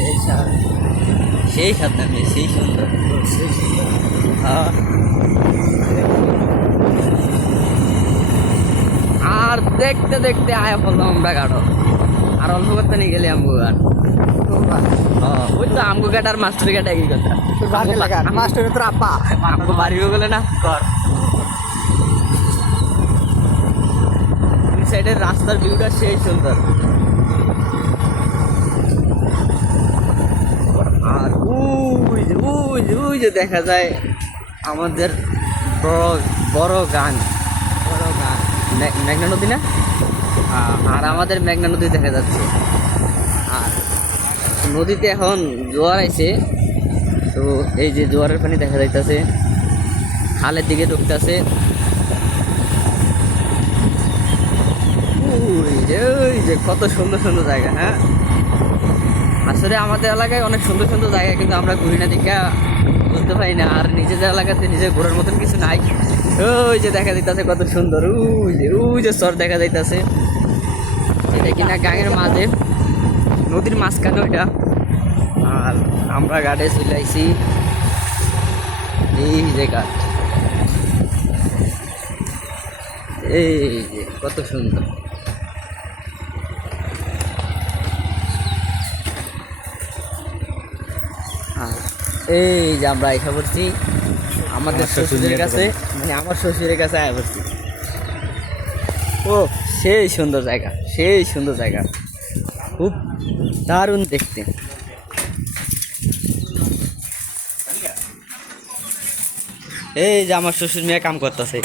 সেই স্বাদ সেই সুন্দর সেই সুন্দর। আর দেখতে দেখতে আয়া পড়লাম আমরা গাঢ়। আর অল্প করতে নিয়ে গেলে আমগো গান হ্যাঁ, ওই তো আমগো গাট আর মাস্টার গাট একই কথা। বাড়ি মাস্টারের তোর আব্বা আমগো বাড়িও গেলে না কর সাইডের রাস্তার ভিউটা সেই সুন্দর আর ওই যে ওই যে দেখা যায় আমাদের বড় বড় গান। বড় গান। মেঘনা নদী না? আর আমাদের মেঘনা নদী দেখা যাচ্ছে। আর নদীতে এখন জোয়ার আইছে। তো এই যে জোয়ারের পানি দেখা যাইতেছে। খালের দিকে ঢুকতেছে। যে কত সুন্দর সুন্দর জায়গা হ্যাঁ? আসলে আমাদের এলাকায় অনেক সুন্দর সুন্দর জায়গা, কিন্তু আমরা ঘুরি না দিকে বুঝতে পারি না। আর নিজেদের এলাকাতে নিজের ঘোরার মতন কিছু নাই। ওই যে দেখা যাইতেছে কত সুন্দর, ওই যে ওই যে চর দেখা যাইতেছে। এটা কিনা গাঙের মাঝে, নদীর মাঝখানে ওইটা। আর আমরা গাড়ে চলে আইছি। এই যে ঘাট এই যে, কত সুন্দর। এই যে আমরা এসে পড়ছি আমাদের শ্বশুরের কাছে মানে আমার শ্বশুরের কাছে আয়া পড়ছি। ও সেই সুন্দর জায়গা সেই সুন্দর জায়গা। খুব দারুণ দেখতে। এই যে আমার শ্বশুর মেয়ে কাম করতেছে।